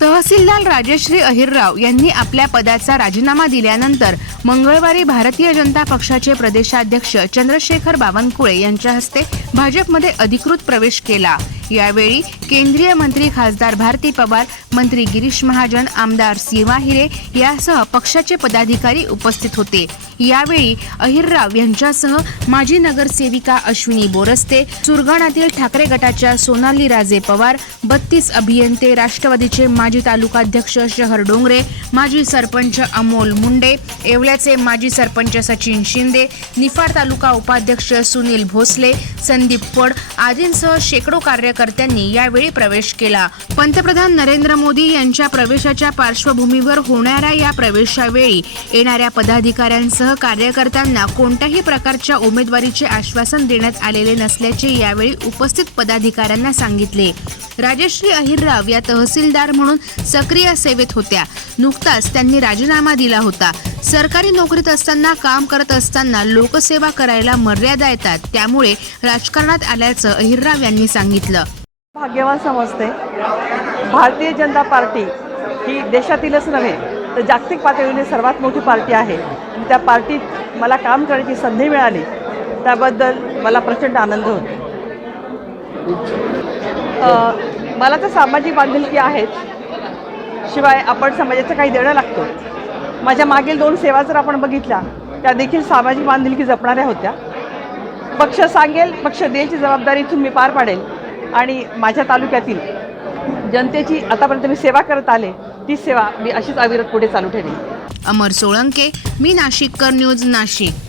तहसीलदार राजश्री अहिरराव यांनी आपल्या पदाचा राजीनामा दिल्यानंतर मंगळवारी भारतीय जनता पक्षाचे प्रदेशाध्यक्ष चंद्रशेखर बावनकुळे यांच्या हस्ते भाजपमध्ये अधिकृत प्रवेश केला. यावेळी केंद्रीय मंत्री खासदार भारती पवार मंत्री गिरीश महाजन आमदार सीमा हिरे यासह पक्षाचे पदाधिकारी उपस्थित होते. यावेळी अहिरराव यांच्यासह माजी नगरसेविका अश्विनी बोरस्ते सुरगाणातील ठाकरे गटाच्या सोनाली राजे पवार बत्तीस अभियंते राष्ट्रवादीचे माजी तालुकाध्यक्ष शहर डोंगरे माजी सरपंच अमोल मुंडे येवल्याचे माजी सरपंच सचिन शिंदे निफाड तालुका उपाध्यक्ष सुनील भोसले संदीप फड आदींसह शेकडो कार्यकर्त्यांनी यावेळी प्रवेश केला. पंतप्रधान नरेंद्र मोदी मोदी यांच्या प्रवेशाच्या पार्श्वभूमीवर होणाऱ्या या प्रवेशावेळी येणाऱ्या पदाधिकाऱ्यांसह कार्यकर्त्यांना कोणत्याही प्रकारच्या उमेदवारीचे आश्वासन देण्यात आलेले नसल्याचे यावेळी उपस्थित पदाधिकाऱ्यांना सांगितले. राजश्री अहिरराव या तहसीलदार म्हणून सक्रिय सेवेत होत्या. नुकताच त्यांनी राजीनामा दिला होता. सरकारी नोकरीत असताना काम करत असताना लोकसेवा करायला मर्यादा येतात त्यामुळे राजकारणात आल्याचं अहिरराव यांनी सांगितलं. भाग्यवान समजते. भारतीय जनता पार्टी ही देशातीलच नव्हे तर जागतिक पातळीने सर्वात मोठी पार्टी आहे. आणि त्या पार्टीत मला काम करण्याची संधी मिळाली त्याबद्दल मला प्रचंड आनंद होतो. मला तर सामाजिक बांधिलकी आहेत शिवाय आपण समाजाचं काही देणं लागतो. माझ्या मागील दोन सेवा जर आपण बघितल्या त्या देखील सामाजिक बांधिलकी जपणाऱ्या होत्या. पक्ष सांगेल पक्ष देयची जबाबदारी इथून मी पार पाडेल. आणि माझ्या तालुक्यातील जनतेची आतापर्यंत मी सेवा करत आले ती सेवा मी अशीच अविरत पुढे चालू ठेवेन. अमर सोळंके मी नाशिककर न्यूज नाशिक.